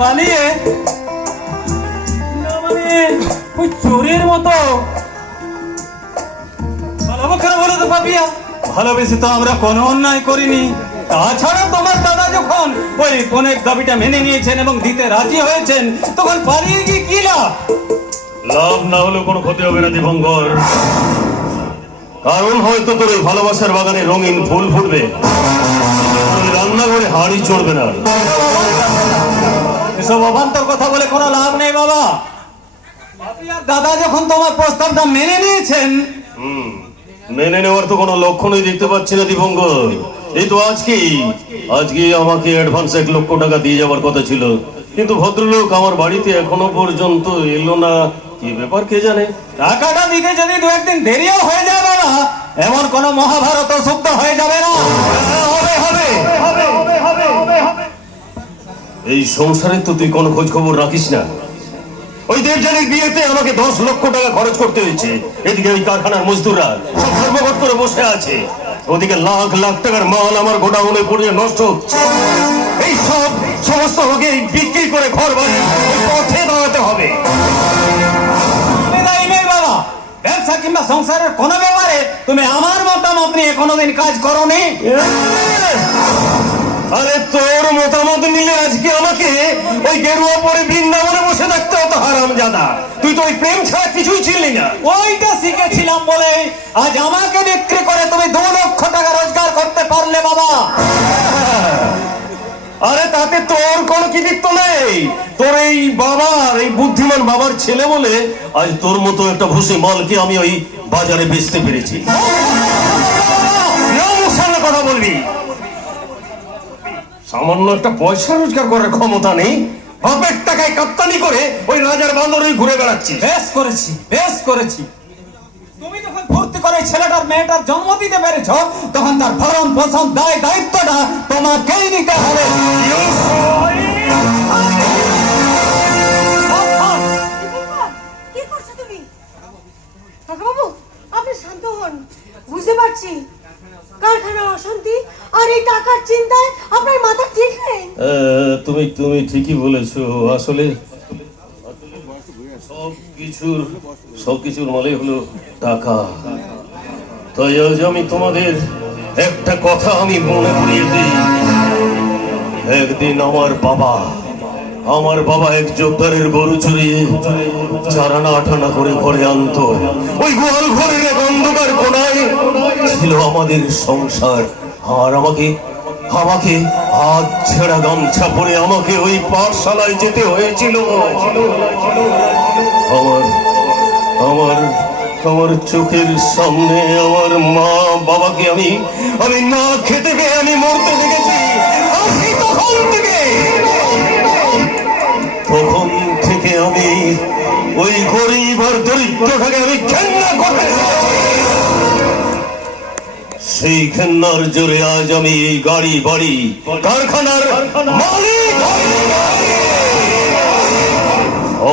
পালিয়ে মানে ওই চোরের মতো পালাবো কেন বলো তো পাপিয়া? ভালোবেসে তো আমরা কোনো অন্যায় করিনি। তাছাড়া তোমার দাদা যখন ওই বোনের দাবিটা মেনে নিয়েছেন এবং দিতে রাজি হয়েছেন, তখন পালিয়ে গিয়ে কি লাভ? লাভ না হলেও কোনো ক্ষতি হবে না দীপঙ্কর, কারণ হয়তো তোর এই ভালোবাসার বাগানে রঙিন ফুল ফুটবে, রান্নাঘরে হাড়ি চড়বে না। এসব অবান্তর কথা বলে কোনো লাভ নেই বাবা। পাপিয়ার দাদা যখন তোমার প্রস্তাবটা মেনে নিয়েছেন, মেনে নেওয়ার তো কোনো লক্ষণই দেখতে পাচ্ছি না দীপঙ্কর। এই তো আজকে আমাকে অ্যাডভান্স 1 লক্ষ টাকা দিয়ে যাওয়ার কথা ছিল, কিন্তু ভদ্রলোক আমার বাড়িতে এখনো পর্যন্ত এলো না। কি ব্যাপার কে জানে? টাকাটা দিতে যদি 2-1 দিন দেরিও হয়ে যায় বাবা, এমন কোন মহাভারত শুদ্ধ হয়ে যাবে না। এই সংসারে তো তুই কোনো খোঁজ খবর রাখিস না। ওই দেবযানীর বিয়েতে আমাকে 10 লক্ষ টাকা খরচ করতে হয়েছে। এদিকে ওই কারখানার মজদুররা সব ধর্মঘট করে বসে আছে, ওদিকে লাখ লাখ টাকার মাল আমার গোডাউনে পড়ে নষ্ট হচ্ছে। এই সব সমস্ত আমাকে বিক্রি করে ঘর বাড়ি পথে দাঁড়াতে হবে। বাবা, ব্যবসা কিংবা সংসারের কোন ব্যাপারে তুমি আমার মতামত নিয়ে কোনোদিন কাজ করোনি। আরে তোর মতামত নিলে আজকে আমাকে ওই গেরুয়া পরে বৃন্দাবনে বসে থাকতে হতো হারামজাদা। তুই তো ওই প্রেম ছাড়া কিছুই ছিলি না। ওইটা শিখেছিলাম বলে আজ আমাকে বিক্রি করে তুমি 2 লক্ষ টাকা রোজগার করতে পারলে বাবা। আরে তাতে তোর কোনো কৃতিত্ব নেই। তোর এই বাবার, এই বুদ্ধিমান বাবার ছেলে বলে আজ তোর মতো একটা ভুসি মালকে আমি ওই বাজারে বেচতে পেরেছি। সামনে কথা বলবি, সামান্য একটা পয়সা রোজগার করার ক্ষমতা নেই, বাপের টাকায় কাপ্তানি করে ওই রাজার বান্দরে ঘুরে বেড়াচ্ছি। বেশ করেছি। তুমি যখন ফুর্তি করে ছেলেটার মেয়েটার জন্ম দিতে পেরেছ, তখন তার ভরণ পোষণ দায়িত্বটা তোমাকেই নিতে হবে। কি করছো তুমি? কাকাবাবু, আপনি শান্ত হন। বুঝতে পারছি কারখানা অশান্তি আর এই টাকার চিন্তায় আপনার মাথা ঠিক নেই। তুমি ঠিকই বলেছো। আসলে সবকিছুর মলে হলো টাকা। তাই আজ আমি তোমাদের একটা কথা আমি মনে করিয়ে দিই। একদিন আমার বাবা এক জোরদারের গরু চড়িয়ে 4 আনা 8 আনা করে ঘরে আনতো। ওই গোয়াল ঘরের এক অন্ধকার কোণায় ছিল আমাদের সংসার। আর আমাকে হাত ছেঁড়া গামছা পরে আমাকে ওই পাঠশালায় যেতে হয়েছিল। আমার চোখের সামনে আমার মা বাবাকে আমি না খেতে পেয়ে আমি মরতে দেখেছি। তখন থেকে আমি ওই গরিব আর দরিদ্রটাকে আমি ঘেন্না করে, সেই ঘেন্নার জোরে আজ আমি এই গাড়ি বাড়ি কারখানার মালিক।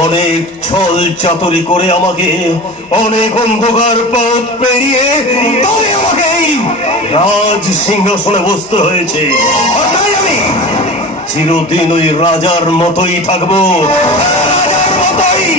অনেক ছল চাতুরি করে আমাকে অনেক অন্ধকার পথ পেরিয়ে তবে আমাকে এই রাজ সিংহাসনে বসতে হয়েছে। তাই আমি চিরদিন ওই রাজার মতোই থাকবো, রাজার মতোই।